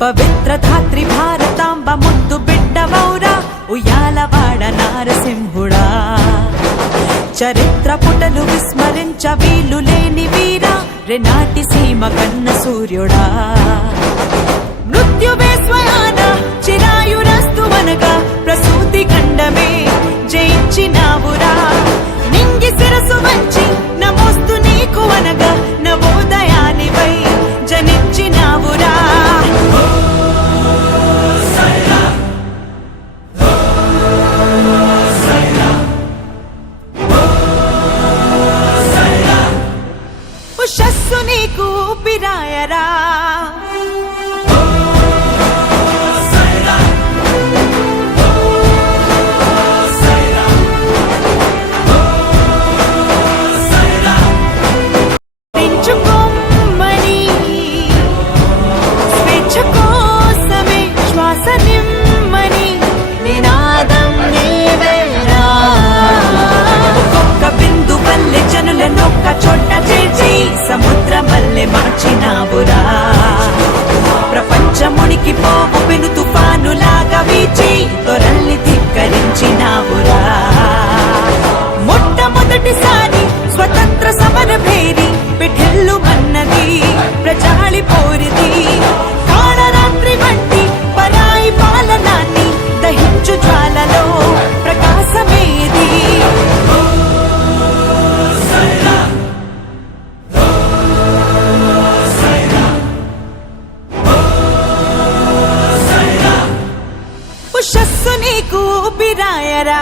పవిత్ర ధాత్రి భారతాంబ ముద్దు బిడ్డవౌరా ఉయ్యాలవాడ నారసింహుడా చరిత్ర పుటలు విస్మరించ వీలు లేని వీరా రెనాటి సీమ కన్న సూర్యుడా మృత్యువే స్వయాన చిరాయురస్తువనగా ప్రసూతి ఖండమే జయించినావురా నింగి శిరసు వంచి నమోస్తు నీకు అనగా నవోదయానివై జనించినావురా ఉషస్సు నీకు ఊపిరాయరా సముద్రమల్లె మార్చినావురా ప్రపంచమునికి పోవు పెను తుఫానులాగా వీచి తొరల్ని ధిక్కరించినావురా మొట్టమొదటిసారి స్వతంత్ర సమర భేరి పిఠెల్లు మన్నది ప్రజాళి పోరిది కాళరాత్రి వంటి పరాయి పాలనాన్ని దహించు జ్వాలలో ప్రకాశమేది ఉషస్సు నీకు ఊపిరాయరా